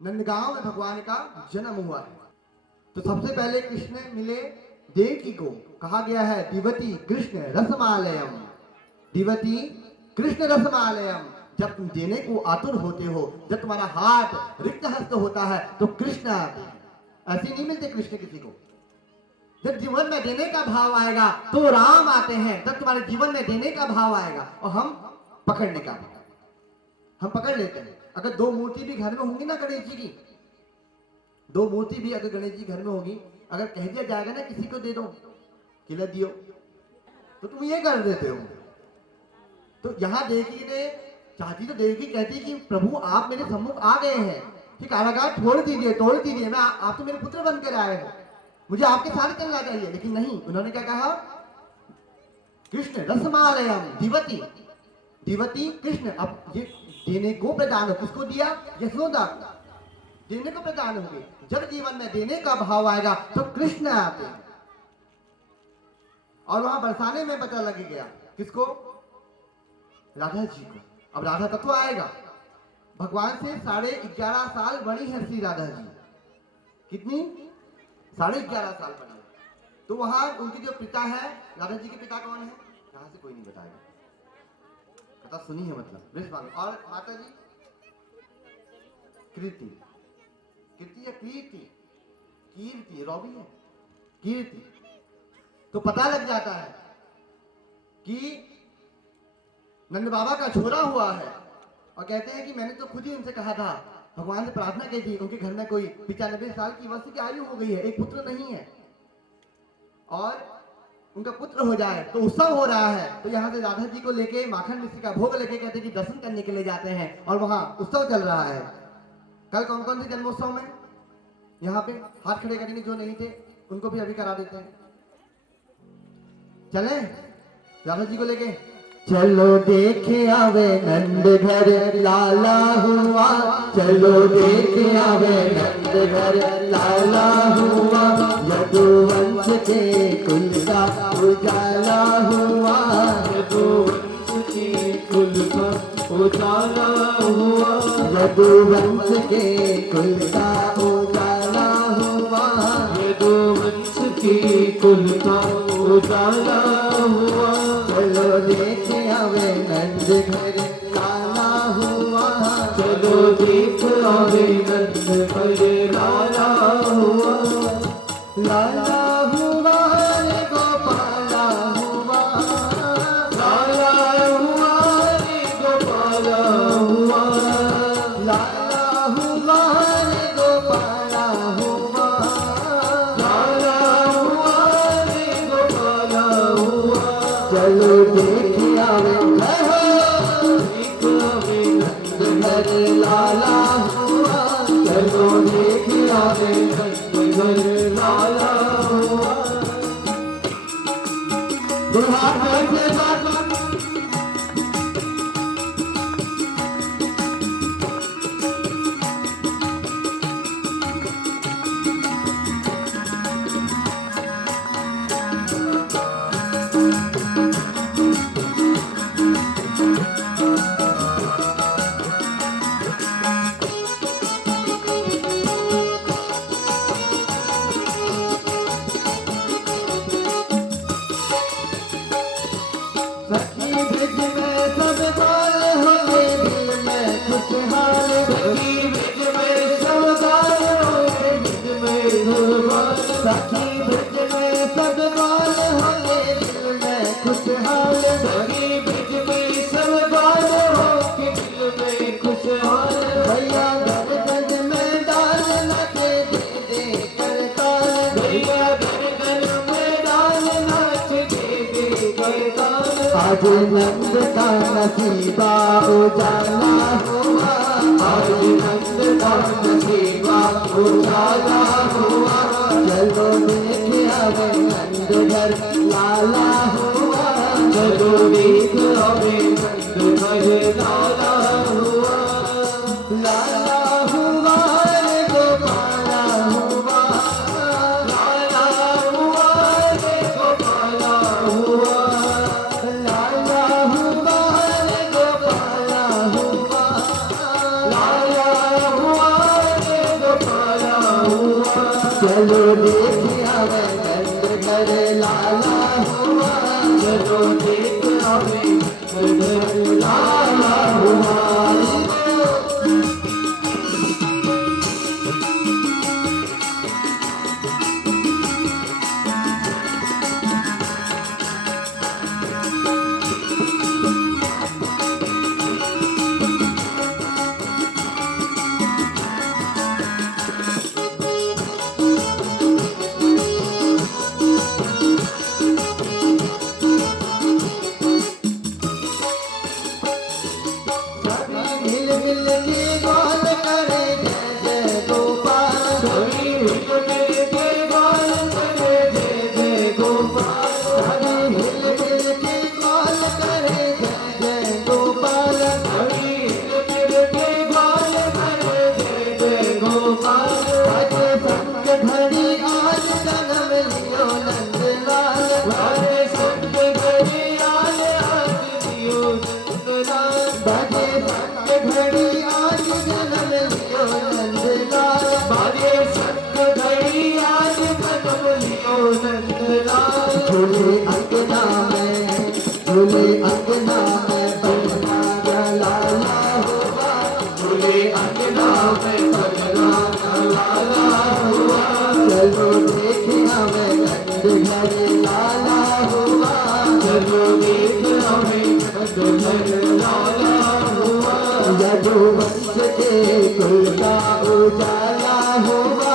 नंदगांव में भगवान का जन्म हुआ है। तो सबसे पहले कृष्ण मिले देवकी को, कहा गया है दिवती कृष्ण रसमालयम, दिवती कृष्ण रसमालयम। जब तुम देने को आतुर होते हो, जब तुम्हारा हाथ रिक्त हस्त होता है तो कृष्ण आते हैं। ऐसे नहीं मिलते कृष्ण किसी को। जब जीवन में देने का भाव आएगा तो राम आते हैं। जब तुम्हारे जीवन में देने का भाव आएगा और हम पकड़ने का भाव, हम पकड़ लेते हैं। अगर दो मूर्ति भी घर में होंगी ना गणेश जी की, दो मूर्ति भी अगर गणेश जी घर में होगी, अगर कह दिया जाएगा ना किसी को दे दो, खिला दियो, तो तुम ये कर देते हो। तो यहाँ देवकी ने चाहती, तो देवकी कहती कि प्रभु आप मेरे सम्मुख आ गए हैं, ठीक कारागार छोड़ दीजिए, तोड़ दीजिए, मैं आप तो मेरे पुत्र बनकर आए हो, मुझे आपके साथ चलना चाहिए। लेकिन नहीं, उन्होंने क्या कहा, कृष्ण रसमालयम दिवती, दिवती कृष्ण। अब ये देने को प्रदान हो, किसको दिया, यशोदा, देने को प्रदान होंगे। जब जीवन में देने का भाव आएगा तो कृष्ण आते हैं। और वहां बरसाने में पता लग गया किसको, राधा जी को। अब राधा तत्व आएगा, भगवान से 11.5 साल बड़ी है श्री राधा जी। कितनी, 11.5 साल बड़ी है। तो वहां उनके जो पिता है, राधा जी के पिता कौन है, यहां से कोई नहीं बताएगा, कथा सुनी है मतलब। और माता जी कृति, कृति या कीर्ति, कीर्ति रॉबी है, कीर्ति। तो पता लग जाता है कि नंद बाबा का छोरा हुआ है। और कहते हैं कि मैंने तो खुद ही उनसे कहा था, भगवान से प्रार्थना की थी, उनके घर में कोई 95 साल की वर्ष की आयु हो गई है, एक पुत्र नहीं है, और उनका पुत्र हो जाए। तो उत्सव हो रहा है, तो यहाँ से राधा जी को लेके माखन मिश्री का भोग लेके कहते हैं कि दर्शन करने के लिए जाते हैं, और वहां उत्सव चल रहा है। कल कौन कौन से जन्मोत्सव में, यहाँ पे हाथ खड़े करेंगे जो नहीं थे, उनको भी अभी करा देते हैं। चले राधा जी को लेके, चलो देखे आवे नंद घर लाला हुआ, चलो देखे आवे नंद घर लाला हुआ, यदुवंश के कुल का उजाला हुआ, यदुवंश के कुल का उजाला हुआ, यदुवंश के कुल का उजाला हुआ, यदुवंश के कुल का उजाला हुआ, चलो देखे आवे नंद घर लाला हुआ, चलो देख आवे नंद घर लाला हुआ, लाला हुआ रे गोपाला हुआ, लाला हुआ रे गोपाला हुआ, लाला हुआ रे गोपाला हुआ, लाला हुआ रे गोपाला हुआ, चलो देख आवे, देख आवे नंद घर लाला हुआ, चलो देख आवे नंद घर लाला हुआ। आज नंद का नसीबा उजाला हुआ, आज नंद का नसीबा उजाला हुआ, चलो देख आवे नंद घर लाला हुआ, चलो देख आवे नंद घर लाला हुआ, लाला हुआ रे गोपाला हुआ, लाला हुआ रे गोपाला हुआ, लाला हुआ रे गोपाला हुआ, लाला हुआ रे लाला हुआ, चलो देख आवे नंद घर लाला हुआ। झूले अंगना में, झूले अंगना में पगला लाला हुआ, झूले अंगना में पगला लाला हुआ। चलो देखना में नंद घर लाला हुआ, चलो देखना में नंद घर लाला हुआ। यदुवंश के कुल का उजाला हुआ,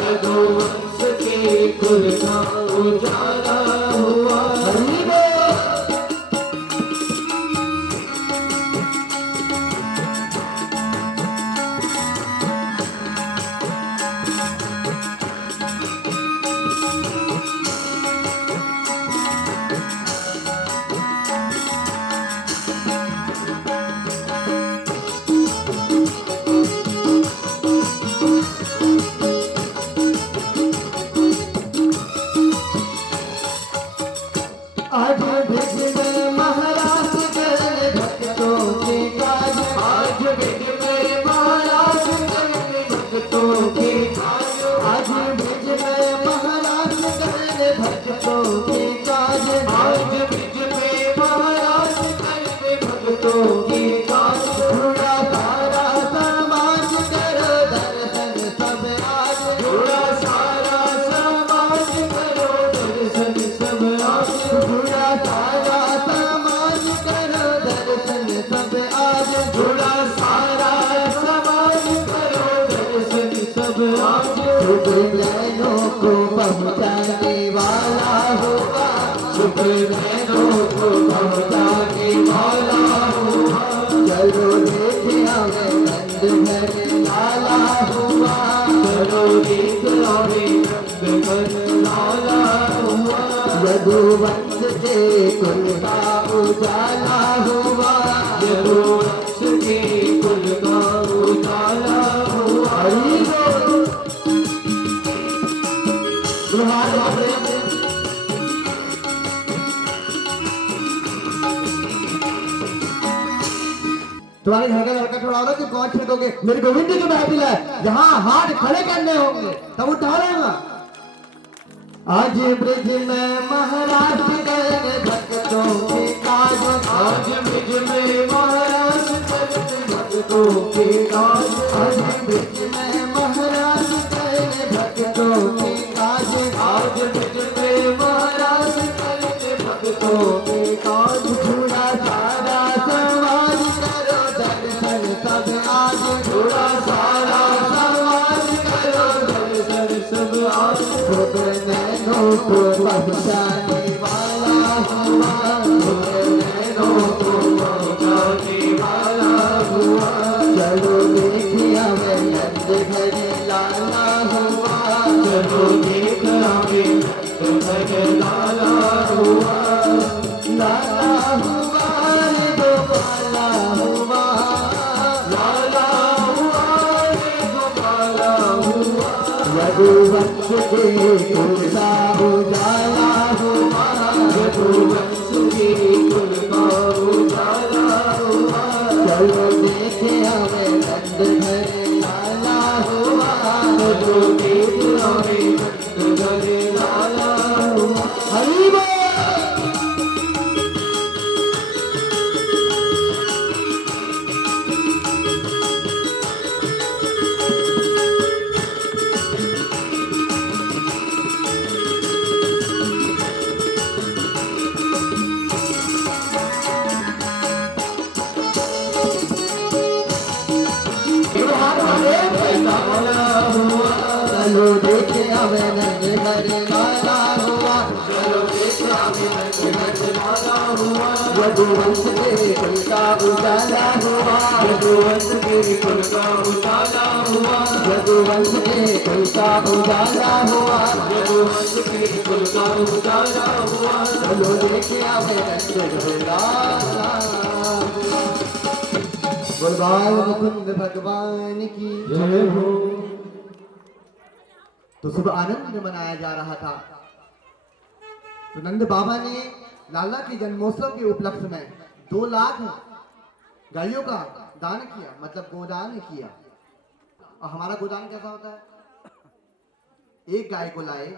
यदुवंश के कुल का उजाला हुआ। आज ब्रिज में महाराज करे भक्तों के काज, आज ब्रिज में महाराज करे भक्तों के काज, आज ब्रिज में महाराज करे भक्तों के काज, आज ब्रिज में महाराज करे भक्तों के काज। थोड़ा सारा समाज करो दर्शन सब आज, थोड़ा सारा समाज करो दर्शन सब आज, थोड़ा सारा समाज करो दर्शन सब आज, थोड़ा सारा समाज करो दर्शन सब आज। शुभ नैनों को पहुँचाने वाला हुआ, शुभ नैनों को पहुँचाने वाला हुआ। चलो देख आवे नंद घर लाला हुआ, चलो देख आवे नंद घर लाला हुआ। यदुवंश के कुल का उजाला हुआ, यदुवंश के कुल का उजाला हुआ। हरि बोल। तुम्हारे घर का लड़का छोड़ा होगा कि कौन छिड़कोगे? मेरे गोविंद की महफिल है, जहाँ हाथ खड़े करने होंगे तब उठा लेगा। आज ब्रिज में महाराज करे भक्तों के काज, आज ब्रिज में महाराज करे भक्तों के काज, आज ब्रिज में महाराज करे भक्तों के काज, आज ब्रिज में महाराज करे भक्तों के काज। थोड़ा सारा समाज करो दर्शन सब आज, थोड़ा सारा समाज करो दर्शन सब आज। नैनों को पहुँचाने वाला हुआ, नैनों को पहुँचाने वाला हुआ। चलो देखिया मैं नंद घर लाला हुआ, चलो देख आवे नंद घर लाला हुआ। लाला हुआ रे गोपाला हुआ, लाला हुआ रे गोपाला हुआ। यदुवंश के कुल का उजाला हुआ, यदुवंश के कुल का उजाला हुआ। चलो देखे आवे नंद घर लाला हुआ, चलो देखे आवे नंद घर लाला हुआ। चलो देखे हमें नंगे घर लाला हुआ, चलो देखे हमें नंगे घर लाला हुआ। यदुवंश के कुल का उजाला हुआ, यदुवंश के कुल का उजाला हुआ, यदुवंश के कुल का उजाला हुआ, यदुवंश के कुल का उजाला हुआ। चलो देखे हमें नंगे घर लाला। गुरुवार मुकुंद भगवान की जय हो। तो शुभ आनंद मनाया जा रहा था। तो नंद बाबा ने लाला के जन्मोत्सव के उपलक्ष्य में 2 लाख गायों का दान किया, मतलब गोदान किया। और हमारा गोदान कैसा होता है? एक गाय को लाए,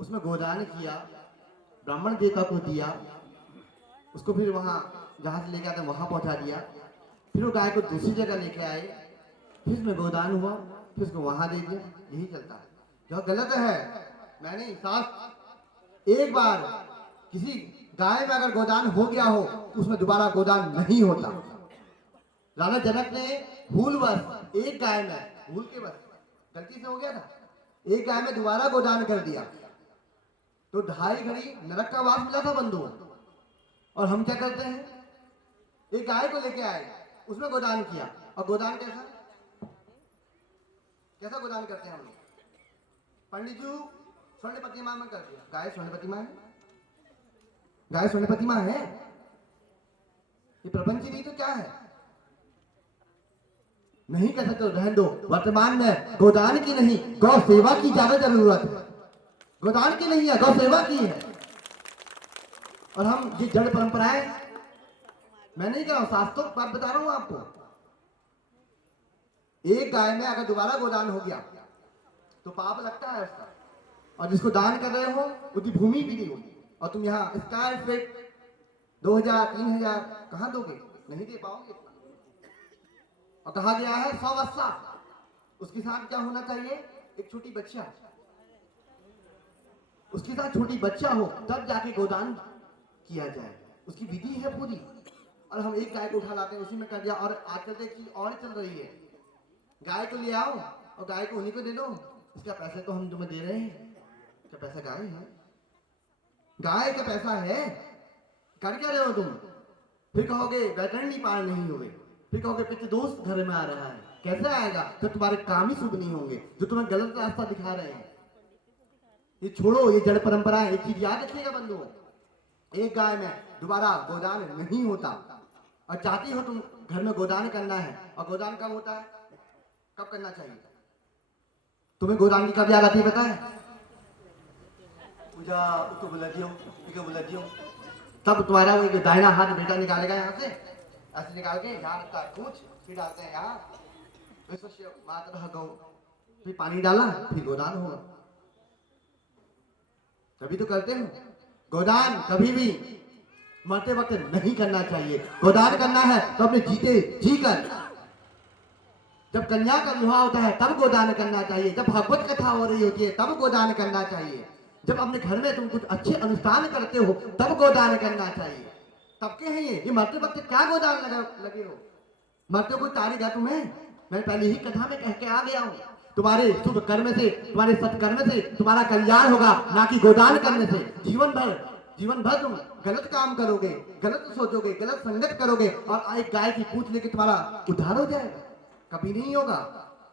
उसमें गोदान किया, ब्राह्मण देवता को दिया, उसको फिर वहां जहां से लेके आते वहां पहुंचा दिया, फिर वो गाय को दूसरी जगह लेके आए, फिर उसमें गोदान हुआ, फिर उसको वहां दे दिया। यही चलता है, जो गलत है। मैंने साफ एक बार किसी गाय में अगर गोदान हो गया हो तो उसमें दोबारा गोदान नहीं होता। राजा जनक ने भूलवश एक गाय में, भूल के बस गलती से हो गया था, एक गाय में दोबारा गोदान कर दिया, तो 2.5 घड़ी नरक का वास मिला था बंधुओं। और हम क्या करते हैं, एक गाय को लेके आए, उसमें गोदान किया, और गोदान कैसा कैसा गोदान करते हैं हम लोग? पंडित जी स्वर्ण प्रतिमा में कर दिया। गाय स्वर्ण प्रतिमा है? गाय स्वर्ण प्रतिमा है? ये प्रपंच नहीं तो क्या है? नहीं कर सकते, रहने दो। वर्तमान में गोदान की नहीं, गौ सेवा की ज्यादा जरूरत है। गोदान की नहीं है, गौ सेवा की है। और हम ये जड़ परंपराएं, मैं नहीं कह रहा हूं, शास्त्रों की बात बता रहा हूं आपको। एक गाय में अगर दोबारा गोदान हो गया तो पाप लगता है उसका, और जिसको दान कर रहे हो उसकी भूमि भी नहीं होगी। और तुम यहाँ स्क्वायर फीट 2000-3000 कहां दोगे? नहीं दे पाओगे। और कहा गया है 100 वर्षा, उसके साथ क्या होना चाहिए? एक छोटी बच्चा, उसके साथ छोटी बच्चा हो, तब जाके गोदान किया जाए। उसकी विधि है पूरी। और हम एक गाय को उठा लाते हैं, उसी में कर दिया। और आजकल तो एक चीज और चल रही है, गाय को ले आओ और गाय को उन्हीं को दे दो, इसका पैसे तो हम तुम्हें दे रहे हैं। क्या पैसा गाय है? गाय का पैसा है, कर क्या रहे हो तुम? फिर कहोगे वैतरणी पार नहीं हुए, फिर कहोगे पितृ दोष घर में आ रहा है। कैसे आएगा? तो तुम्हारे काम ही शुभ नहीं होंगे, जो तुम्हें गलत रास्ता दिखा रहे हैं। ये छोड़ो, ये जड़ परंपरा है। एक चीज याद रखिएगा बंधुओं, एक गाय में दोबारा गोदान नहीं होता। और चाहती हो तुम घर में गोदान करना है, और गोदान कब होता है, कब करना चाहिए? तुम्हें गोदान की कब याद आती है पता है? पूजा उसको बुला दियो, उसको बुला दियो, तब तुम्हारा वो दाहिना हाथ बेटा निकालेगा यहाँ से, ऐसे निकाल के यहाँ रखता है पूछ, फिर डालते हैं यहाँ विश्व मातरः गौ, फिर पानी डाला, फिर गोदान होगा। तभी तो करते हो। गोदान कभी भी मरते वक्त नहीं करना चाहिए। गोदान करना है तो अपने जीते जी कर। जब कन्या का विवाह होता है तब गोदान करना चाहिए। जब भागवत कथा हो रही होती है तब गोदान करना चाहिए। जब अपने घर में तुम कुछ अच्छे अनुष्ठान करते हो तब गोदान करना चाहिए। तब के हैं ये मरते वक्त क्या गोदान लगे हो? मरते कोई तारीख है तुम्हें? मैं पहले ही कथा में कह के आ गया हूँ, तुम्हारे शुभ कर्म से, तुम्हारे सत्कर्म से तुम्हारा कल्याण होगा, ना कि गोदान करने से। जीवन भर तुम गलत काम करोगे, गलत सोचोगे, गलत संगत करोगे, और एक गाय की पूंछ लेके तुम्हारा उद्धार हो जाएगा? कभी नहीं होगा।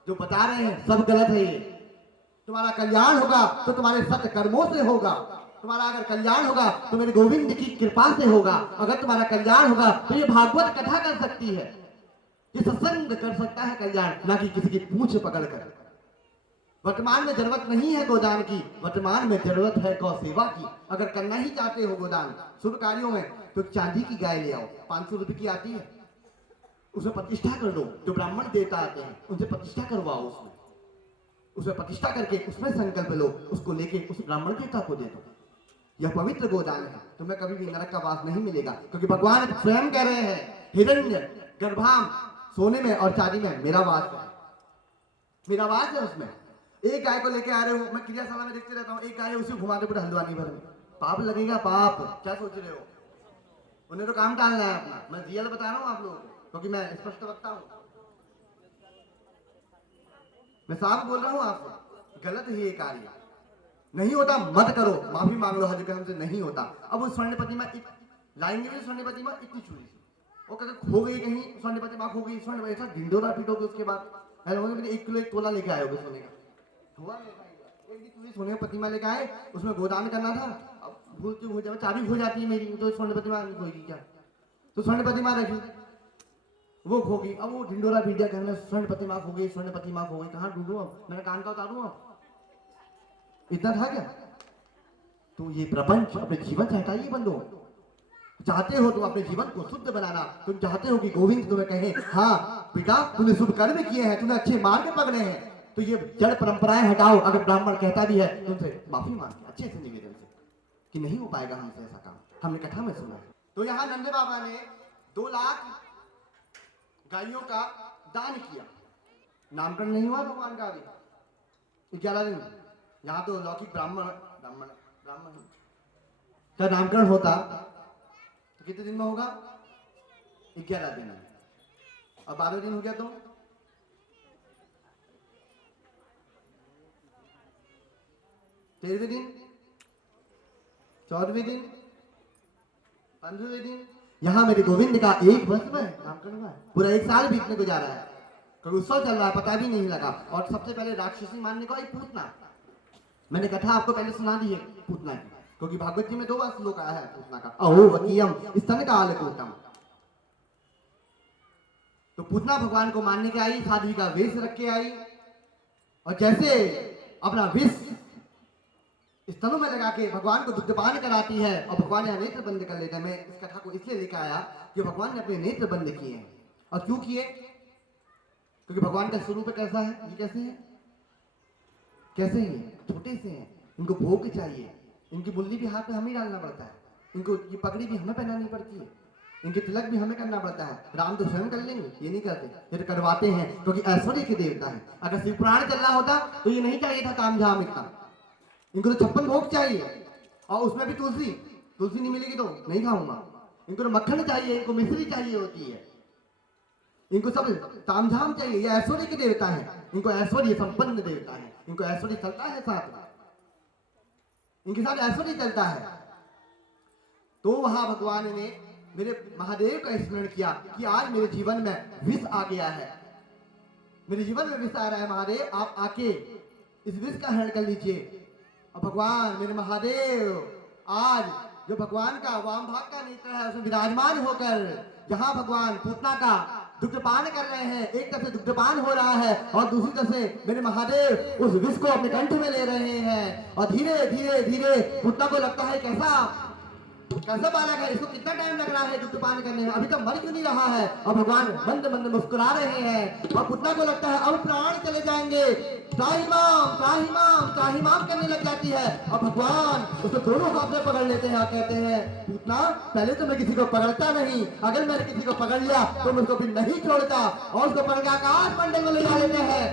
जो बता रहे हैं सब गलत है। ये तुम्हारा कल्याण होगा तो तुम्हारे सत्य कर्मों से होगा। तुम्हारा अगर कल्याण होगा तो मेरे गोविंद की कृपा से होगा। अगर तुम्हारा कल्याण होगा तो ये भागवत कथा कर सकती है, ये सत्संग कर सकता है कल्याण, ना कि किसी की पूंछ पकड़कर। वर्तमान में जरूरत नहीं है गोदान की, वर्तमान में जरूरत है गौ सेवा की। अगर करना ही चाहते हो गोदान शुभ कार्यों में तो चांदी की गाय ले आओ, 500 रुपए की आती है, उसमें प्रतिष्ठा कर दो। जो ब्राह्मण देवता आते हैं उनसे प्रतिष्ठा करवाओ, उसमें प्रतिष्ठा करके उसमें संकल्प लो, उसको लेके उस ब्राह्मण देवता को दे दो। यह पवित्र गोदान है, तुम्हें कभी भी नरक का वास नहीं मिलेगा, क्योंकि भगवान स्वयं कह रहे हैं हिरण्य गर्भाम, सोने में और चांदी में मेरा वास है, मेरा वास है उसमें। एक गाय को लेके आ रहे हो, मैं क्रियाशाला में देखते रहता हूँ, एक गाय है उसे घुमाते पूरे हल्द्वानी भर में, पाप लगेगा पाप। क्या सोच रहे हो? उन्हें तो काम टालना है अपना। मैं रियल बता रहा हूँ आप लोगों को, क्योंकि मैं स्पष्ट वक्ता हूँ, मैं साफ बोल रहा हूँ आपसे। गलत है ये कार्य, नहीं होता मत करो, माफी मांग लो हज के हमसे नहीं होता। अब वो स्वर्ण प्रतिमा लाएंगे भी, स्वर्ण प्रतिमा इतनी छोटी सी, वो कहीं खो गई, कहीं स्वर्ण प्रतिमा खो गई, स्वर्ण ऐसा ढिंडोरा पीटोगे उसके बाद, 1 किलो 1 तोला लेके आयोगे सोने का, हुआ एक सोने का प्रतिमा लेके आए, उसमें गोदान करना था, अब भूल हो जाए, चाबी खो जाती है मेरी, तो स्वर्ण प्रतिमा नहीं खोएगी क्या, तो स्वर्ण प्रतिमा रखी, वो खो गई, अब वो ढिंडोरा पीट दिया, कहने स्वर्ण प्रतिमा खो गई, स्वर्ण प्रतिमा खो गई, कहाँ ढूंढूं अब, मेरा कान का उतारूं अब, इतना था क्या? तो ये प्रपंच अपने जीवन से हटाइए बंदो। चाहते हो तुम अपने जीवन को शुद्ध बनाना, तुम चाहते हो कि गोविंद तुम्हें कहे हाँ बेटा तूने शुभ कर्म किए हैं, तूने अच्छे मार्ग पकड़े हैं, तो ये जड़ परंपराएं हटाओ। अगर ब्राह्मण कहता भी है तुमसे माफी मांग अच्छे से निवेदन से कि नहीं हो पाएगा हमसे ऐसा काम, हमने कथा में सुना। तो यहाँ नंदे बाबा ने 2 लाख गायों का दान किया, नामकरण नहीं हुआ भगवान का अभी 11 दिन, यहाँ तो लौकिक ब्राह्मण ब्राह्मण ब्राह्मण का नामकरण होता तो कितने दिन में होगा? 11 दिन। अब 12 दिन हो गया तो 13वें दिन, 14वें दिन, 15वें दिन, यहाँ मेरे गोविंद का 1 वर्ष में नामकरण हुआ है, पूरा 1 साल बीतने को जा रहा है, कोई उत्सव चल रहा है पता भी नहीं लगा। और सबसे पहले राक्षसी मानने को एक पूतना, मैंने कथा आपको पहले सुना दी है पूतना की, क्योंकि भागवत जी में 2 बार श्लोक आया है पूतना का, अहो वकीयम स्तन काल कोटम। तो पूतना भगवान को मानने के आई, साध्वी का वेश रख के आई, और जैसे अपना विष स्तनों में लगा के भगवान को दुग्धपान कराती है, और भगवान यहाँ नेत्र बंद कर लेते हैं। मैं इस कथा को इसलिए लेकर आया कि भगवान ने अपने नेत्र बंद किए हैं, और क्यों किए? क्योंकि भगवान का स्वरूप कैसा है, ये कैसे है, कैसे हैं, छोटे से हैं, इनको भोग चाहिए, इनकी मुरली भी हाथ में हमें डालना पड़ता है, इनको ये पगड़ी भी हमें पहनानी पड़ती है, इनके तिलक भी हमें करना पड़ता है। राम तो स्वयं कर लेंगे, ये नहीं करते, ये तो करवाते हैं क्योंकि ऐश्वर्य के देवता है। अगर शिव पुराण चलना होता तो ये नहीं चाहिए था तामझाम इतना, इनको तो 56 भोग चाहिए, और उसमें भी तुलसी, तुलसी नहीं मिलेगी तो नहीं खाऊंगा, इनको तो मक्खन चाहिए, इनको मिश्री चाहिए होती है, इनको सब तामझाम चाहिए। ये ऐश्वर्य के देवता है, इनको ऐश्वर्य संपन्न देवता है, इनको ऐश्वर्य चलता है, साथ में इनके साथ ऐश्वर्य चलता है। तो वहां भगवान ने मेरे महादेव का स्मरण किया कि आज मेरे जीवन में विष आ गया है, मेरे जीवन में विष आ रहा है, महादेव आप आके इस विष का हरण कर लीजिए। और भगवान मेरे महादेव आज जो भगवान का वाम भाग का नेत्र है उसमें विराजमान होकर जहां भगवान पूतना का दुग्धपान कर रहे हैं, एक तरफ से दुग्धपान हो रहा है और दूसरी तरफ से मेरे महादेव उस विष को अपने कंठ में ले रहे हैं, और धीरे धीरे धीरे पूतना को लगता है कैसा बालक है, इसको कितना टाइम लग रहा है दुग्धपान करने में, अभी तक मर क्यों नहीं रहा है। और भगवान मंद मंद मुस्कुरा रहे हैं, और पूतना को लगता है अब प्राण चले जाएंगे, त्राहिमाम त्राहिमाम त्राहिमाम करने लग जाती है, और भगवान उसको दोनों हाथ में पकड़ लेते हैं और कहते हैं पूतना पहले तो मैं किसी को पकड़ता नहीं, अगर मैंने किसी को पकड़ लिया तो मैं उसको फिर नहीं छोड़ता, और उसको पकड़ के आकाश मंडल में ले जा लेते हैं,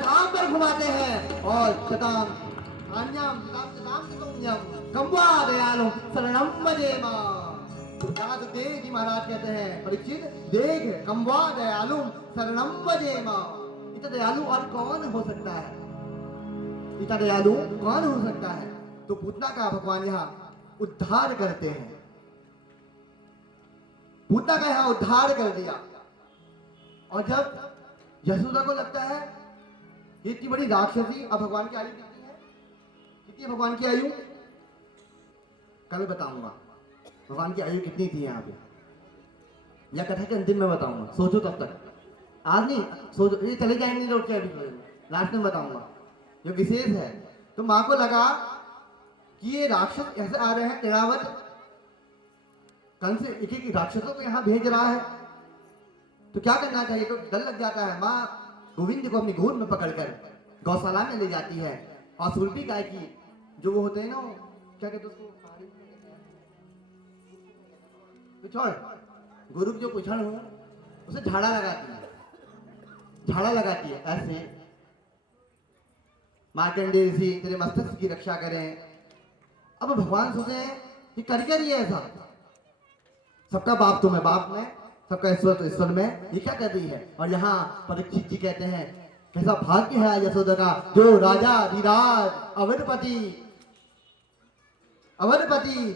धाम पर घुमाते हैं, और शताम कम्वा दयालु शरणम मजेमा। यहाँ तो देव जी महाराज कहते हैं परीक्षित देख कम्वा दयालु शरणम मजेमा, इतना दयालु और कौन हो सकता है, इतना दयालु कौन हो सकता है। तो पूतना का भगवान यहाँ उद्धार करते हैं, पूतना का यहाँ उद्धार कर दिया। और जब यशोदा को लगता है ये इतनी बड़ी राक्षसी, अब भगवान की आयु कितनी है, कितनी है भगवान की आयु, कल बताऊंगा भगवान की आयु कितनी थी यहाँ पे, या कथा के अंतिम में बताऊंगा, सोचो तब तक, आज नहीं सोचो, ये चले जाएंगे लौट के, अभी लास्ट में बताऊंगा जो विशेष है। तो माँ को लगा कि ये राक्षस ऐसे आ रहे हैं तेरावत, कंस एक एक राक्षसों को यहाँ भेज रहा है, तो क्या करना चाहिए, तो डर लग जाता है। माँ गोविंद को अपनी गोद में पकड़कर गौशाला में ले जाती है, और सुरभि गाय की जो वो होते हैं ना, क्या कहते हैं उसको, पिछड़, गुरु की जो पिछड़ हो उसे झाड़ा लगाती है, झाड़ा लगाती है ऐसे, मार्कंडेय ऋषि तेरे मस्तक की रक्षा करें। अब भगवान सोचे कि कर क्या रही है ऐसा, सबका बाप तो मैं बाप में, सबका ईश्वर तो ईश्वर में, ये क्या कर रही है। और यहाँ परीक्षित जी कहते हैं कैसा भाग्य है यशोदा का, जो राजा धीराज अवधपति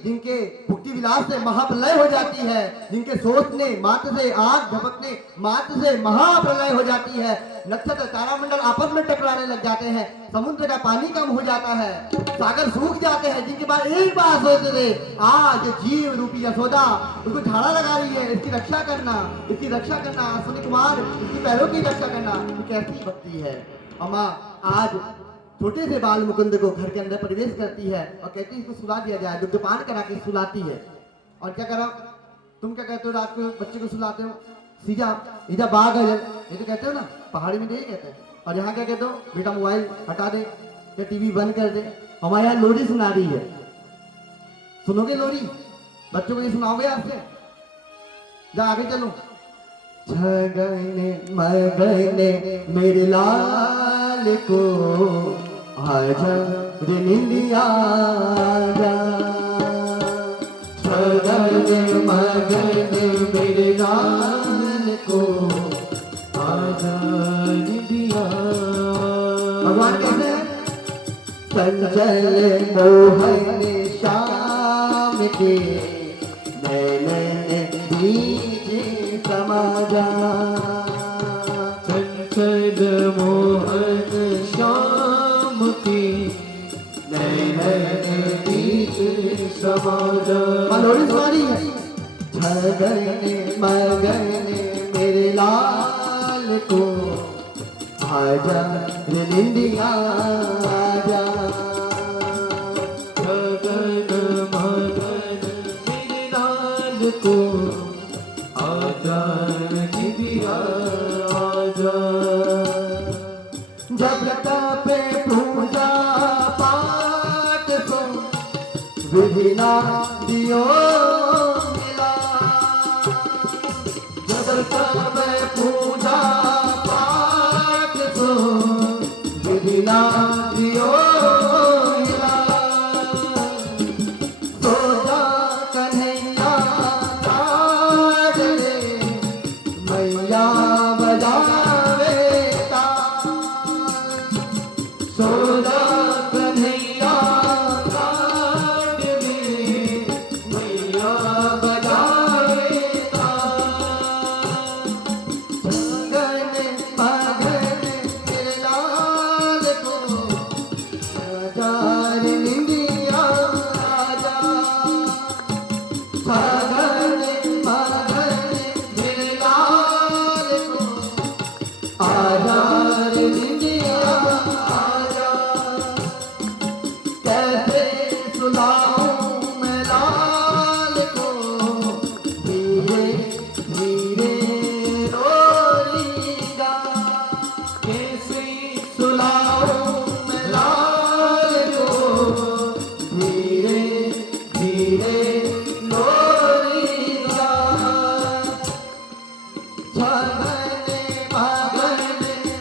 जिनके भुक्ति विलास से महाप्रलय हो जाती है, जिनके सोचने मात्र से, आग झपकने मात्र से महाप्रलय हो जाती है, नक्षत्र तारामंडल आपस में टकराने लग जाते हैं, समुद्र का पानी कम हो जाता है, सागर सूख जाते हैं, जिनके बाद एक बात सोचते थे, आज जीव रूपी यशोदा उसको झाड़ा लगा रही है, इसकी रक्षा करना, अश्विनी कुमार इसकी पैरों की रक्षा करना, कैसी भक्ति है। अम्मा आज छोटे से बाल मुकुंद को घर के अंदर प्रवेश करती है और कहती है इसको सुला दिया जाए, दुग्धपान करा के सुलाती है। और क्या करा, तुम क्या कहते हो, रात को बच्चे को सुलाते हो, सीधा इधर बाघ है, ये तो कहते हो ना, पहाड़ी में तो यही कहते हैं। और यहाँ क्या कहते हो, बेटा मोबाइल हटा दे या टीवी बंद कर दे। हमारे यहाँ लोरी सुना रही है, सुनोगे लोरी, बच्चों को ये सुनाओगे आपसे, जा आगे चलो। छगने मगने मेरे लाल को आजा रे निंदिया जा, छगने मगने मेरे लाल को आजा निंदिया। भगवान कहते हैं चंचल मोहन श्याम के नैन दीजे समाजा, चंचल मोहन श्याम की नैन दीजे समाजा। लोरी सुनारी है, छगने मगने मेरे लाल को आजा रे निंदिया आजा, छगन मगन मेरे लाल को आजा निंदिया आजा। जब तपे पूजा पाठ को विधि ना दियो मिला, जब तपे पूजा पाठ को विधि ना दियो मिला, सोजा कन्हैया ताज रे मैया बजावे ताज, सोजा कन्हैया ताज रे मैया बजावे ताज, छगने मगने मेरे लाल को आजा रे निंदिया आजा, छगने मगने मेरे लाल को आजा रे निंदिया आजा। कैसे सुनाऊं मैं लाल को, धीरे धीरे रोलीगा, कैसे सुनाऊं मैं लाल को, धीरे धीरे रोलीगा, छगने मगने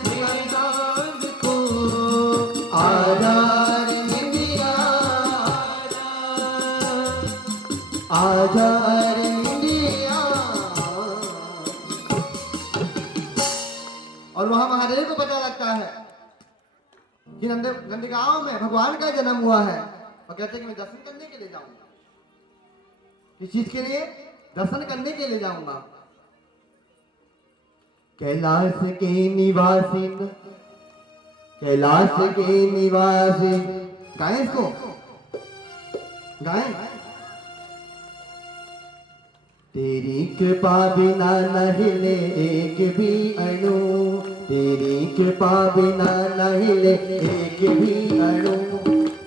मेरे लाल को आजा रे निंदिया आजा रे निंदिया। और वहां महादेव को पता लगता है कि नंदगांव में भगवान का जन्म हुआ है, और कहते हैं कि मैं दर्शन करने के लिए जाऊंगा। किस चीज के लिए? दर्शन करने के लिए जाऊंगा। कैलाश के निवासी, कैलाश के निवासी, गाएं इसको, गाएं। तेरी कृपा बिना न हिले एक भी अणु, तेरी कृपा बिना न हिले एक भी अणु,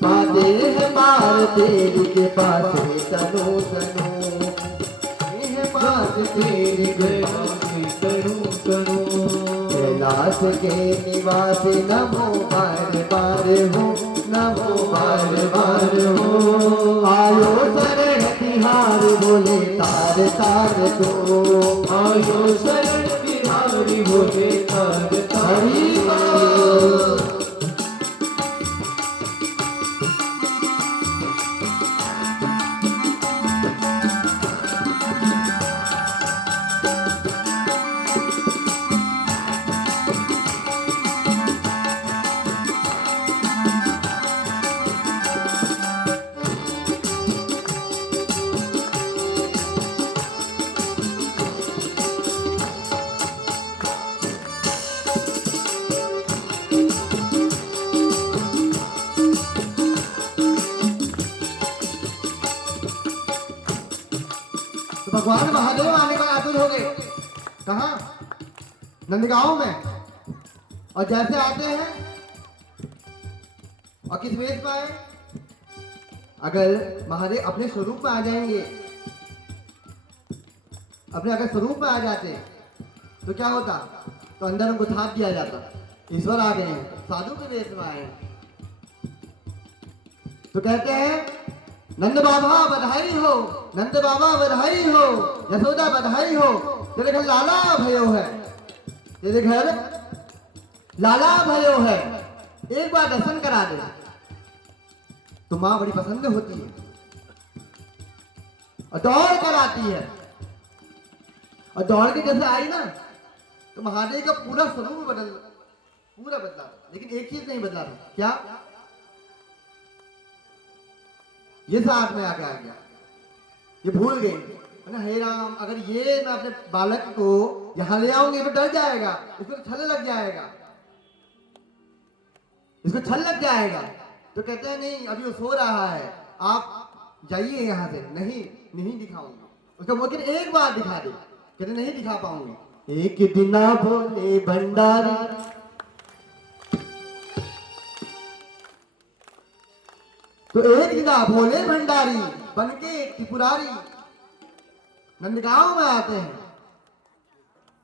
पाते हैं पार तेरी कृपा से तनु तनु, है पार तेरी कृपा से तनु तनु। कैलाश के निवासी नमो बार बार हो, नमो बार बार हो, आयो शरण तिहार बोले तार तार दो, आयो शरण बिहारी बोले तार तार। हरि बोल। भगवान महादेव आने का आतुर हो गए। कहाँ? नंदगांव में। और जैसे आते हैं और किस वेश में आए? अगर महादेव अपने स्वरूप में आ जाएंगे, अपने अगर स्वरूप में आ जाते तो क्या होता? तो अंदर उनको थाप दिया जाता, ईश्वर आ गए हैं, साधु के वेश में आए हैं। तो कहते हैं नंद बाबा बधाई हो, नंद बाबा बधाई हो, यशोदा बधाई हो, तेरे घर लाला भयो है, तेरे घर लाला भयो है, एक बार दर्शन करा दे। तो माँ बड़ी पसंद होती है और दौड़ कर आती है। और दौड़ के जैसे आई ना तो महादेव का पूरा स्वरूप पूरा बदला। लेकिन एक चीज नहीं बदला था। क्या? ये साथ में आके आ गया, ये भूल गए ना। हे राम, अगर ये मैं अपने बालक को यहां ले आऊंगी तो डर जाएगा, इसको छल लग जाएगा, इसको छल लग जाएगा। तो कहते हैं नहीं, अभी वो सो रहा है, आप जाइए यहां से। नहीं, नहीं दिखाऊंगा उसका मुमकिन एक बार दिखा दे। कहते नहीं दिखा पाऊंगे। एक दिन बोले भंडारी, तो एक दिन भोले भंडारी बनके त्रिपुरारी नंदगांव में आते हैं।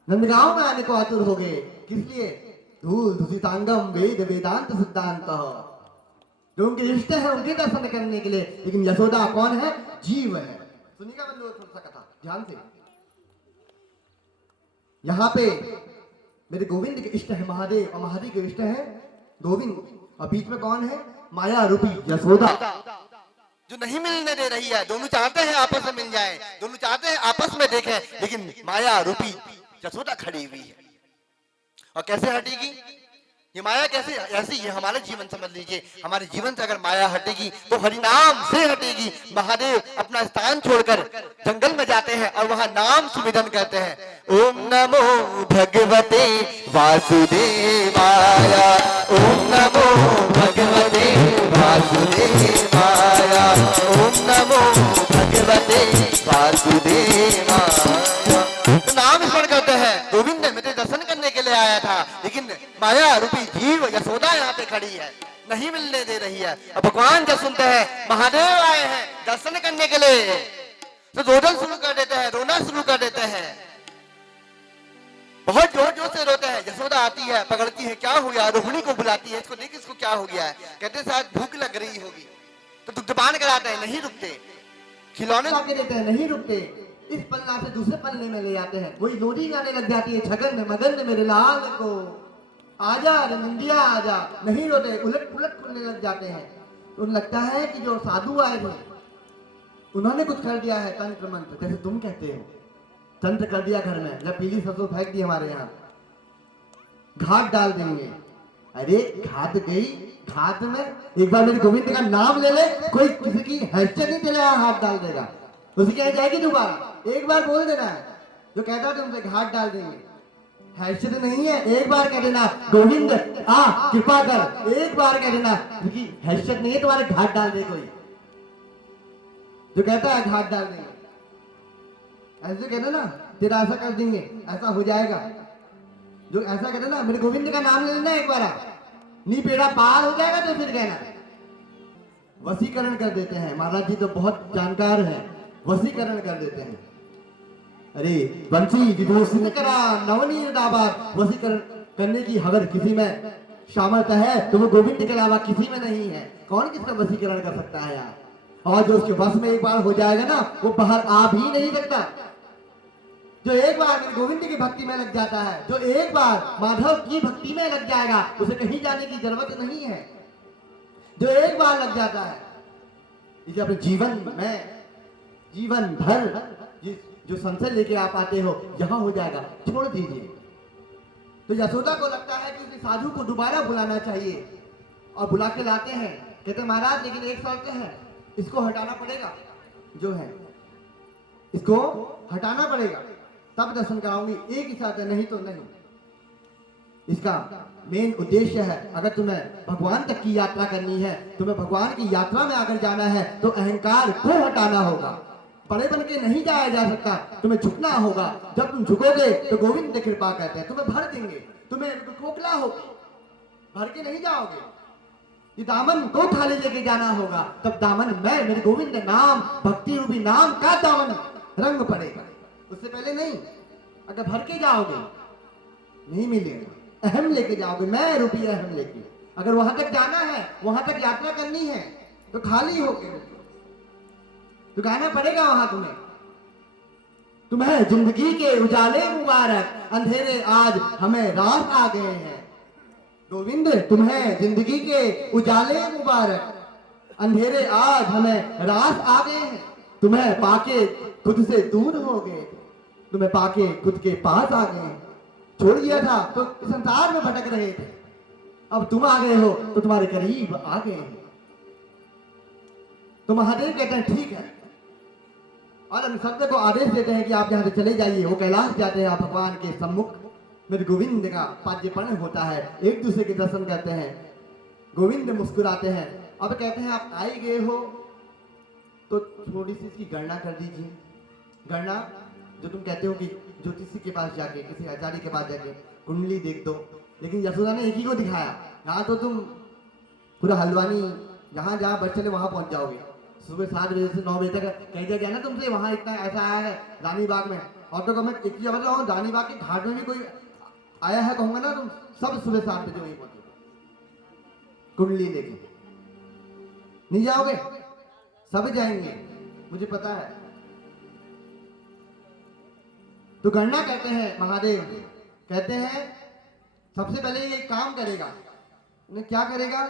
नंदगांव में आने को आतुर हो गए। किस लिए? धूल धूसितांगम वेद वेदांत सिद्धांत, जो उनके इष्ट है उनके दर्शन करने के लिए। लेकिन यशोदा कौन है? जीव है। सुनिएगा बंधु थोड़ा सा कथा ध्यान से। यहाँ पे मेरे गोविंद के इष्ट है महादेव और महादेव के इष्ट है गोविंद, और बीच में कौन है? माया रूपी यशोदा, जो नहीं मिलने दे रही है। दोनों चाहते हैं आपस में मिल जाए, दोनों चाहते हैं आपस में देखें, लेकिन माया रूपी यशोदा खड़ी हुई है। और कैसे हटेगी ये माया? कैसे? ऐसे ये हमारा जीवन समझ लीजिए। हमारे जीवन से अगर माया हटेगी तो हरिनाम से हटेगी। महादेव अपना स्थान छोड़कर जंगल में जाते हैं और वहां नाम सुमिरन करते हैं। ओम नमो भगवते वासुदेवाय, ओम नमो भगवते वासुदेवाय, ओम नमो भगवते वासुदेवाय। नाम स्मरण करते हैं। गोविंद मेरे दर्शन करने के लिए आया था, लेकिन माया रूपी जीव यशोदा यहाँ पे खड़ी है, नहीं मिलने दे रही है। अब भगवान जब सुनते हैं महादेव आए हैं दर्शन करने के लिए, तो रोदन शुरू कर देते हैं, रोना शुरू कर देते हैं, बहुत जोर जोर से रोते हैं। यशोदा आती है, पकड़ती है, क्या हो गया? रोहिणी को बुलाती है, इसको देख इसको क्या हो गया है? कहते हैं शायद भूख लग रही होगी। तो दुग्धपान कराते हैं, नहीं रुकते। खिलौने लाके देते हैं, नहीं रुकते। इस पन्ना से दूसरे पन्ने में ले जाते हैं। वही लोरी गाने लग जाती है, छगन मगन मेरे लाल को, आजा रे नंदिया आजा। नहीं रोते, उलट पुलट करने लग जाते हैं। तो लगता है कि जो साधु आए थे उन्होंने कुछ कर दिया है, तंत्र मंत्र, जैसे तुम कहते हो तंत्र कर दिया घर में, जब पीली सरसों फेंक दी हमारे यहाँ, घाट डाल देंगे। अरे घाट गई, घाट में एक बार मेरे गोविंद का नाम ले ले, कोई किसी की हैसियत नहीं चलेगा, हाथ डाल देगा, उसकी क्या जाएगी दोबारा। एक बार बोल देना है, जो कहता तुमसे घाट डाल देंगे, हैसियत नहीं है, एक बार कह देना गोविंद आ कृपा कर, एक बार कह देना, क्योंकि हैसियत नहीं है तुम्हारे, घाट डाल दे कोई। जो कहता है घाट डाल देंगे, ऐसे कहते ना तेरा ऐसा कर देंगे, ऐसा हो जाएगा। जो ऐसा कहते ना मेरे गोविंद का नाम ले लेना एक बार, नी पेड़ा पार हो जाएगा तो फिर कहना। वसीकरण कर देते हैं महाराज जी, तो बहुत जानकार है, वसीकरण कर देते हैं। अरे बंसी विभूषण करा नवनीर डाबार, वसीकरण करने की अगर किसी में सामर्थ्य है तो वो गोविंद के अलावा किसी में नहीं है। कौन किसका वसीकरण कर सकता है यार? और जो उसके बस में एक बार हो जाएगा ना, वो बाहर आ भी नहीं सकता। जो एक बार मेरे गोविंद की भक्ति में लग जाता है, जो एक बार माधव की भक्ति में लग जाएगा, उसे कहीं जाने की जरूरत नहीं है। जो एक बार लग जाता है, इसे अपने जीवन में जीवन भर जो संशय लेके आप आते हो यहां हो जाएगा, छोड़ दीजिए। तो यशोदा को लगता है कि साधु को दोबारा बुलाना चाहिए, और बुला के लाते हैं। कहते महाराज लेकिन एक शर्त है, इसको हटाना पड़ेगा, जो है इसको हटाना पड़ेगा, तब दर्शन कराऊंगी। एक ही शर्त है, नहीं तो नहीं। इसका मेन उद्देश्य है, अगर तुम्हें भगवान तक की यात्रा करनी है, तुम्हें भगवान की यात्रा में अगर जाना है, तो अहंकार को हटाना होगा। पड़े बन के नहीं जाया जा सकता, तुम्हें झुकना होगा। जब तुम झुकोगे तो गोविंद कृपा कहते हैं तुम्हें भर देंगे, तुम्हें खोखला होगी, भर के नहीं जाओगे। ये दामन को खाली लेके जाना होगा, तब दामन मैं मेरे गोविंद नाम भक्ति रूपी नाम का दामन रंग पड़ेगा, उससे पहले नहीं। अगर भर के जाओगे नहीं मिलेगा, अहम लेके जाओगे, मैं रूपी अहम लेके। अगर वहां तक जाना है, वहां तक यात्रा करनी है तो खाली होके तो गाना पड़ेगा वहां तुम्हें। तुम्हें जिंदगी के उजाले मुबारक, अंधेरे आज हमें रात आ गए हैं। गोविंद तुम्हें जिंदगी के उजाले मुबारक, अंधेरे आज हमें रात आ गए हैं। तुम्हें पाके खुद से दूर हो गए, तुम्हें पाके खुद के पास आ गए। छोड़ दिया था तो संसार में भटक रहे थे, अब तुम आ गए हो तो तुम्हारे करीब आ गए हैं। तो महादेव कहते हैं ठीक है, और हम शब्द को आदेश देते हैं कि आप यहाँ से चले जाइए। वो कैलाश जाते हैं, आप भगवान के सम्मुख मेरे गोविंद का पाद्यपर्ण होता है, एक दूसरे के दर्शन करते हैं, गोविंद मुस्कुराते हैं। अब कहते हैं आप आई गए हो तो थोड़ी सी इसकी गणना कर दीजिए। गणना जो तुम कहते हो कि ज्योतिषी के पास जाके, किसी आचार्य के पास जाके कुंडली देख दो, लेकिन यशोदा ने एक ही को दिखाया। यहाँ तो तुम पूरा हल्द्वानी जहाँ जहाँ बस चले वहां पहुंच जाओगे। सुबह 7 बजे से 9 बजे तक कह दिया गया ना तुमसे वहां इतना ऐसा आया है रानी बाग में, और तो मैं एक ही बताऊँ रानी बाग के घाट में भी कोई आया है कहूंगा ना, तुम सब सुबह 7 बजे वहीं पहुंचोगे कुंडली लेके। नहीं जाओगे? सब जाएंगे, मुझे पता है। तो गणना कहते हैं महादेव, कहते हैं सबसे पहले ये काम करेगा, क्या करेगा?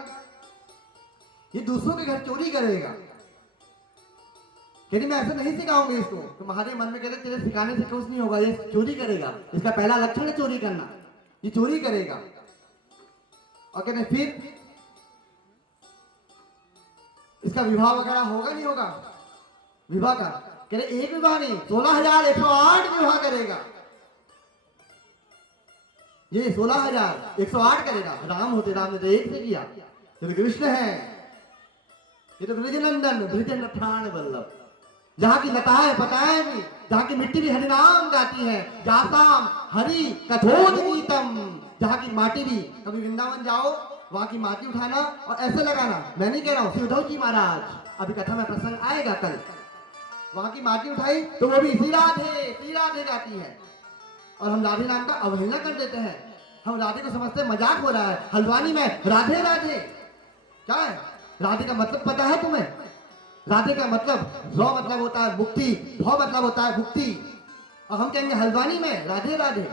ये दूसरों के घर चोरी करेगा। कहती मैं ऐसा नहीं सिखाऊंगी इसको। तो महादेव मन में कहते तेरे सिखाने से कुछ नहीं होगा, ये चोरी करेगा। इसका पहला लक्षण है चोरी करना, ये चोरी करेगा। और कहते फिर इसका विवाह वगैरह होगा नहीं होगा? विवाह का कहते एक विवाह नहीं, 16,108 विवाह करेगा। ये 16,108 करेगा। राम होते, राम ने तो एक से किया, तो कृष्ण है, ये तो ब्रजनंदन ब्रजनठान वल्लभ, जहाँ की लताएं पताएं भी, जहाँ की मिट्टी भी हरिनाम गाती है, जासाम हरि कथोद गीतम, जहाँ की माटी भी, कभी वृंदावन जाओ वहां की माटी उठाना और ऐसे लगाना। मैं नहीं कह रहा हूँ, श्री उद्धव जी महाराज, अभी कथा में प्रसंग आएगा कल, वहां की माटी उठाई तो वो भी श्री राधे गाती है, और हम राधे नाम का अवहेलना कर देते हैं। हम राधे को समझते मजाक हो रहा है। हल्द्वानी में राधे राधे क्या है? राधे का मतलब पता है तुम्हें? राधे का मतलब रौ मतलब होता है मुक्ति, भौ मतलब होता है मुक्ति, और हम कहेंगे हल्द्वानी में राधे राधे।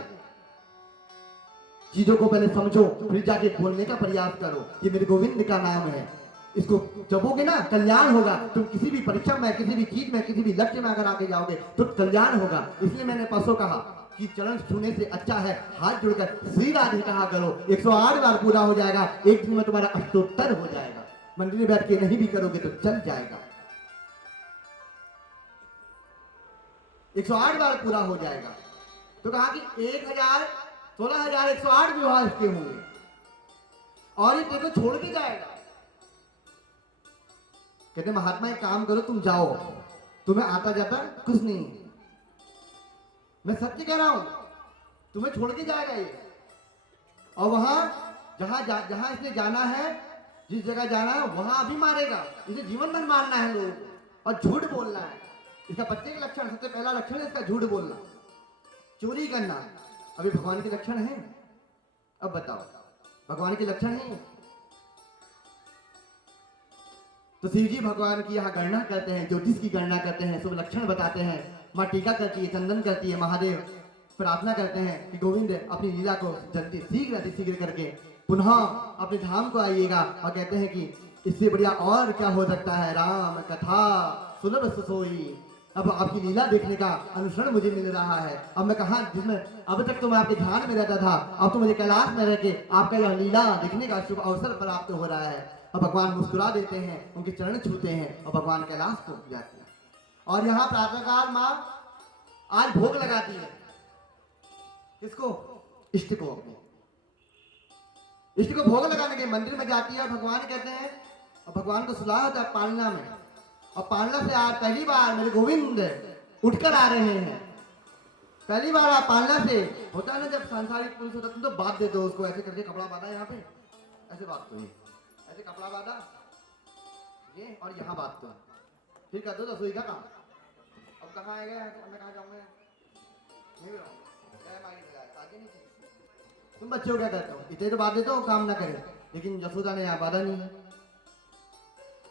चीजों को पहले समझो, फिर जाके बोलने का प्रयास करो। ये मेरे गोविंद का नाम है, इसको जपोगे ना कल्याण होगा। तुम किसी भी परीक्षा में, किसी भी चीज में, किसी भी लक्ष्य में अगर आगे जाओगे तो कल्याण होगा। इसलिए मैंने परसों कहा कि चरण छूने से अच्छा है हाथ जोड़कर श्री राधे कहा करो। 108 बार पूरा हो जाएगा, एक दिन में तुम्हारा अष्टोत्तर हो जाएगा। मंदिर में बैठ के नहीं भी करोगे तो चल जाएगा, 108 बार पूरा हो जाएगा। तो कहा कि 16,108 विवाह इसके होंगे, और ये तेरे को छोड़ के जाएगा। कहते महात्मा एक काम करो, तुम जाओ, तुम्हें आता जाता कुछ नहीं है, मैं सत्य कह रहा हूं, तुम्हें छोड़ के जाएगा ये। और वहां जहां इसने जाना है, जिस जगह जाना है वहां अभी मारेगा। इसे जीवन भर मारना है लोगों को, और झूठ बोलना है। इसका बच्चे का लक्षण, सबसे पहला लक्षण है इसका झूठ बोलना, चोरी करना। अभी भगवान के लक्षण है? अब बताओ भगवान के लक्षण है? तो शिव जी भगवान की यहाँ गणना करते हैं, ज्योतिष की गणना करते हैं, सब लक्षण बताते हैं। माँ टीका करती है, चंदन करती है, महादेव प्रार्थना करते हैं कि गोविंद अपनी लीला को जल्दी शीघ्र करके पुनः अपने धाम को आइएगा। और कहते हैं कि इससे बढ़िया और क्या हो सकता है, राम कथा सुलभ सुसोई। अब आपकी लीला देखने का अनुसरण मुझे मिल रहा है। अब मैं कहा, जिसमें अब तक तो मैं आपके ध्यान में रहता था, अब तो मुझे कैलाश में रह के आपका यह लीला देखने का शुभ अवसर प्राप्त हो रहा है। अब भगवान मुस्कुरा देते हैं, उनके चरण छूते हैं, और भगवान कैलाश को जाते हैं। और यहाँ प्रातःकाल माँ आज भोग लगाती है, किसको? इष्ट को। इष्ट को भोग लगाने के मंदिर में जाती है। भगवान कहते हैं, और भगवान को सुलाह होता है पालना में, और पालना से आज पहली बार मेरे गोविंद उठकर आ रहे हैं। पहली बार आप पालना से होता है ना, जब सांसारिक पुरुष होता तुम तो बांध देते हो उसको, ऐसे करके कपड़ा बांधा यहाँ पे, ऐसे बात तो ये ऐसे कपड़ा बांधा ये, और यहाँ बात तो फिर कर दो रसोई का काम। अब कहाँ आएगा, मैं कहाँ जाऊँगा, नहीं आगे नहीं। तुम बच्चे को क्या करते हो, इतने तो बात देते हो काम ना करे, लेकिन यशोदा ने यहाँ बाधा नहीं है।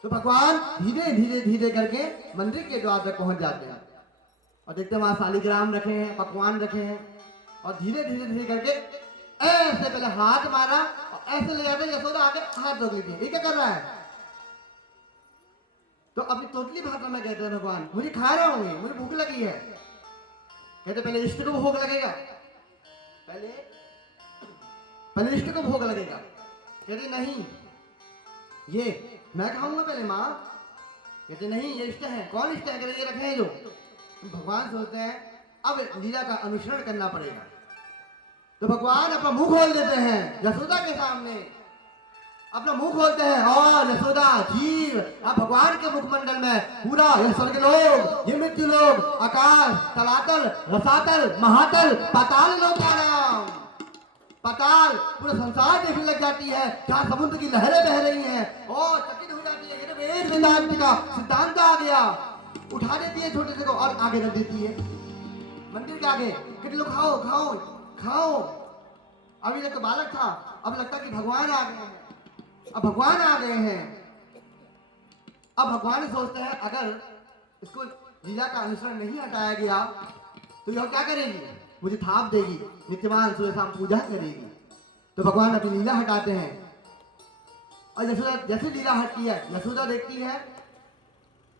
तो भगवान धीरे धीरे धीरे करके मंदिर के द्वार तक पहुंच जाते हैं और देखते हैं वहां शालिग्राम रखे हैं, पकवान रखे हैं, और धीरे धीरे धीरे करके ऐसे पहले हाथ मारा और ऐसे ले जाते यशोदा आगे हाथ रोक लीजिए, ये क्या कर रहा है। तो अपनी तोतली भाषा में कहते हैं भगवान मुझे खा रहा हूं, मुझे भूख लगी है। कहते पहले इष्ट को भोग लगेगा, पहले इष्ट को भोग लगेगा। कहते नहीं ये मैं खाऊंगा पहले माँ। कहते नहीं ये इष्ट है। कौन इष्ट है, कहते ये रखे हैं जो। भगवान सोचते हैं अब लीला का अनुसरण करना पड़ेगा, तो भगवान अपना मुंह खोल देते हैं यशोदा के सामने, अपना मुंह खोलते हैं और यशोदा जीव अब भगवान के मुखमंडल में पूरा ये स्वर्ग लोग, ये मृत्यु लोग, आकाश, तलातल, रसातल, महातल, पाताल लोग का नाम, पाताल पूरा संसार देखने लग जाती है, जहाँ समुद्र की लहरें बह रही हैं और चकित हो जाती है। ये तो वेद वेदांत का सिद्धांत आ गया, उठा देती है छोटे से को और आगे रख देती है मंदिर के आगे। कितने लोग खाओ खाओ खाओ। अभी तक तो बालक था, अब लगता कि भगवान आ गए हैं, अब भगवान आ गए हैं। अब भगवान सोचते हैं अगर इसको लीला का अनुसरण नहीं हटाया गया तो यह क्या करेगी, मुझे थाप देगी, नित्यमान सुबह शाम पूजा करेगी। तो भगवान अपनी लीला हटाते हैं और यशोदा जैसे लीला हटती है, यशोदा देखती है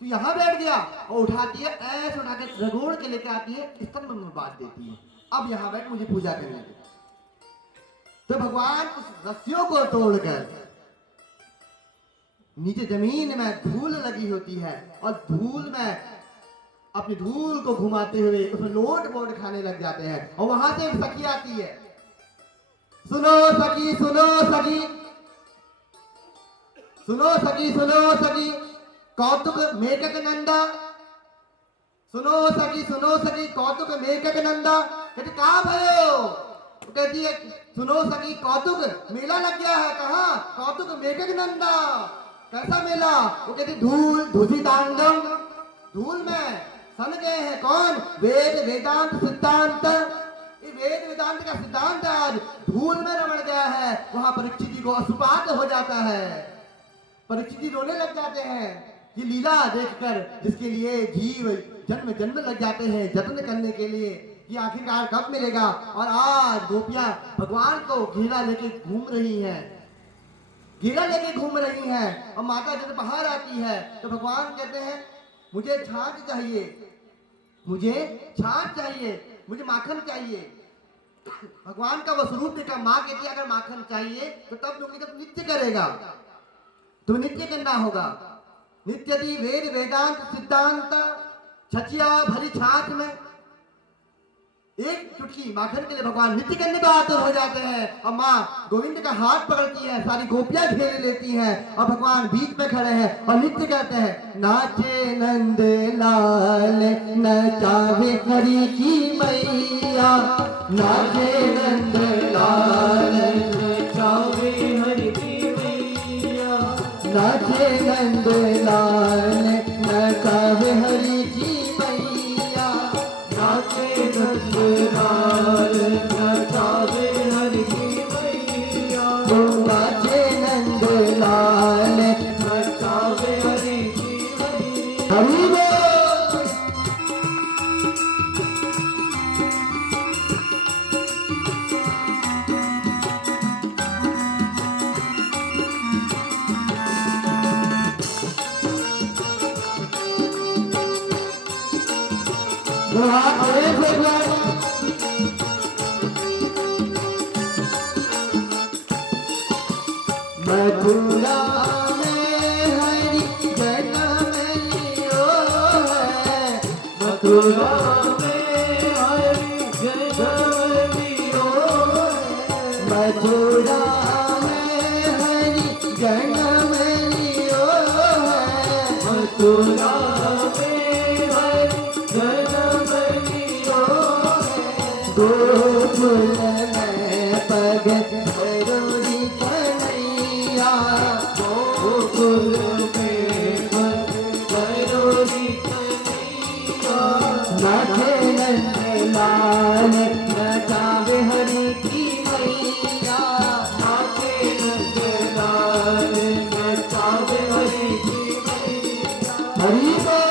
तो यहाँ बैठ गया और उठाती है, ऐसे उठा के रगोड़ के लेके आती है, स्तंभ में बांध देती है, अब यहाँ बैठ मुझे पूजा करने दे। तो भगवान उस रस्सियों को तोड़कर नीचे जमीन में धूल लगी होती है और धूल में अपनी धूल को घुमाते हुए उसमें लोट बोट खाने लग जाते हैं। और वहां से एक सखी आती है, सुनो सखी सुनो सखी सुनो सखी सुनो सखी कौतुक मेकक नंदा, सुनो सखी कौतुक मेकक नंदा। कहती कहाँ भयो, कहती है सुनो सखी कौतुक मेला लग गया है। कहाँ, कौतुक मेकक नंदा। कैसा मेला, वो कहती धूल धूसी तांडव, धूल में सन गए हैं कौन, वेद वेदांत सिद्धांत। ये वेद वेदांत का सिद्धांत आज धूल में रमण गया है। वहां परीक्षित जी को अशुपात हो जाता है, परीक्षित जी रोने लग जाते हैं ये लीला देखकर, जिसके लिए जीव जन्म जन्म लग जाते हैं जतन करने के लिए कि आखिरकार कब मिलेगा। और आज गोपियां भगवान को घेरा लेके घूम रही हैं, घेरा लेके घूम रही हैं। और माता जब बाहर आती है तो भगवान कहते हैं मुझे छाछ चाहिए, मुझे छाछ चाहिए, मुझे माखन चाहिए। भगवान का वो स्वरूप देखा, माँ कहती है अगर माखन चाहिए तो तब लोग जब नित्य करेगा, तो नित्य करना होगा। नित्य दी वेद वेदांत सिद्धांत, छचिया भली छाछ में एक चुटकी माखन के लिए भगवान नित्य करने को आतुर हो जाते हैं। और माँ गोविंद का हाथ पकड़ती है, सारी गोपियां घेर लेती हैं और भगवान बीच में खड़े हैं और नित्य कहते हैं नाचे नंद लाल नचावे हरि की मैया, नाचे नंद लाल नचावे हरि की मैया, नाचे नंद लाल नचावे हरि की मैया, नाचे नंदलाल नचावे हरि की मैया, नाचे नंद लाल नचावे हरि की मैया। हरि बोल। मथुरा में हरि जन्म लियो है, मथुरा में हरि जन्म लियो है, मथुरा में हरि जन्म लियो है, मथुरा गोकुल में बरोरी कन्हैया नाचे नंद लाल नचावे हरि की मैया नाचे नंदलाल नचावे हरि की मैया हरि बोल।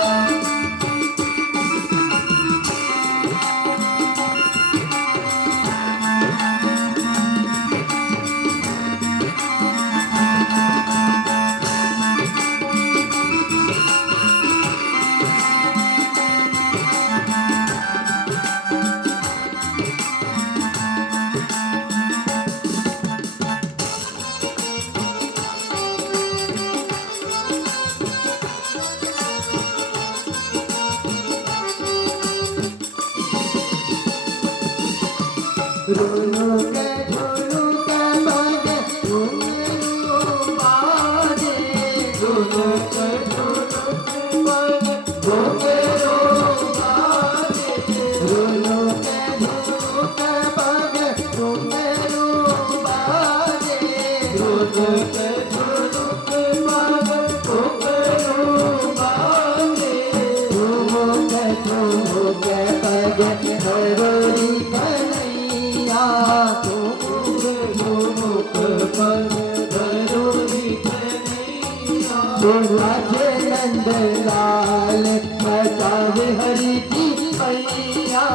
रोनो के झोलू के बाजे घुंघरू बाजे दोनों कटोरों के मन घुंघरू बाजे रोनो के झोलू के बाजे घुंघरू बाजे दोनों कटोरों के मन घुंघरू बाजे झूमो के पगे हरोरी कन्हैया झुमुक पग धरोरी कन्हैया नाचे नंद लाल नचावे हरि की मैया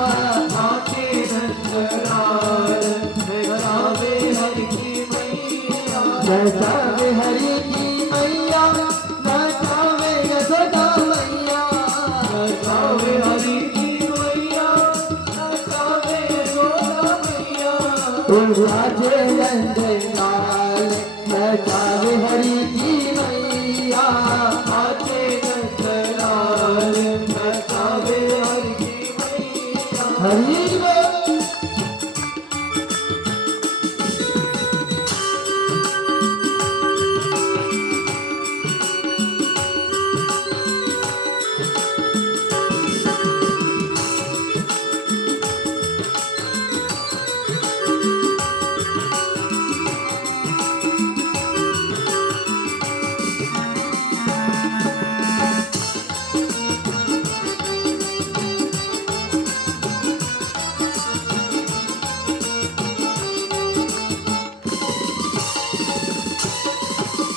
नाचे नंदलाल नचावे हरि की मैया नचावे हरि की मैया नचावे यशोदा मैया नचावे हरि की मैया नचावे यशोदा मैया नाचे नंद लाल नचावे हरि की मैया नाचे नंदलाल नचावे हरि की मैया हरि बोल।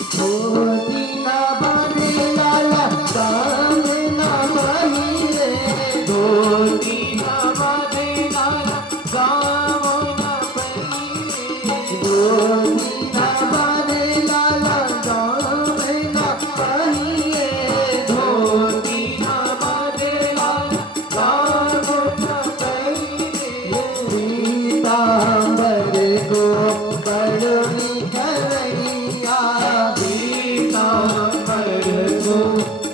दीना बाने लाला काम ना माही रे धोती नवादे लाला गावो न पहिले दीना बाने लाला काम ना माही रे धोती नवादे लाला गावो न पहिले पीतांबर को बड़ोली कन्हैया पीतांबर को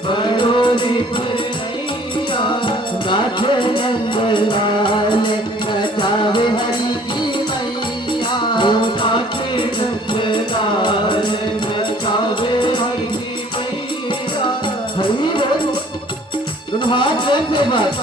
बड़ोरी कन्हैया नाचे नंद लाल नचावे हरि की मैया नाचे नंदलाल नचावे हरि की मैया हरि बोल। दोनों हाथ जोड़ से बात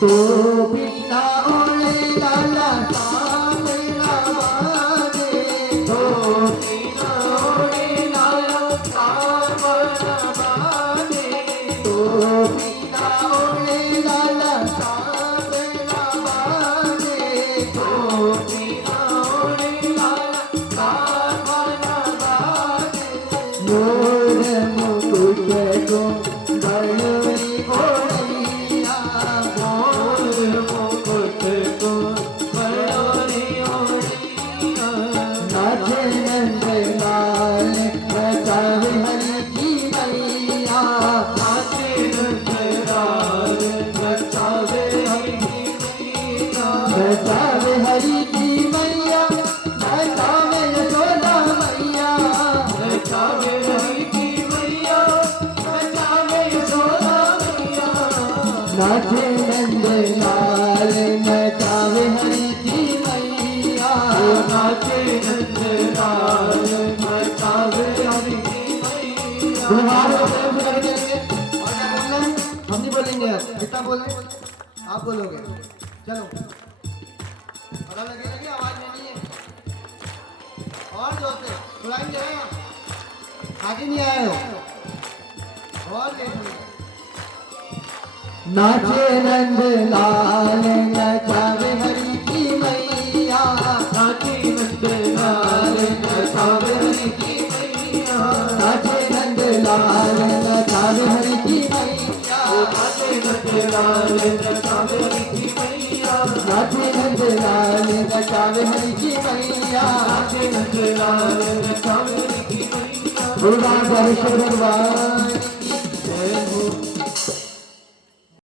तो बिना ओले लाला काम ना माने धोती नवादे लाला गावो न पहिले तो बिना ओले लाला काम ना माने धोती नवादे लाला गावो न पहिले मोर मुकुट को बड़ोरी घोड़ैया मोर मुकुट को बड़ोरी हरि की मैया नाचे नंद लाल नचावे हरि की मैया दुल्हार को प्रेम से लगे चलेंगे। और क्या बोलना है? हम नहीं बोलेंगे अब कितना बोले आप बोलोगे चलो पता लगे लगे आवाज नहीं है और जोर से सुनाएंगे ना आगे नहीं आए हो और देखिए नाचे नंद लाल नचावे हरि की मैया नाचे नंद लाल नचावे हरि की मैया नाचे नंद लाल नचावे हरि की मैया नाचे नंद लाल नचावे हरि की मैया नाचे नंद लाल नचावे हरि की मैया नाचे नंद लाल नचावे हरि की मैया भगवान भगवान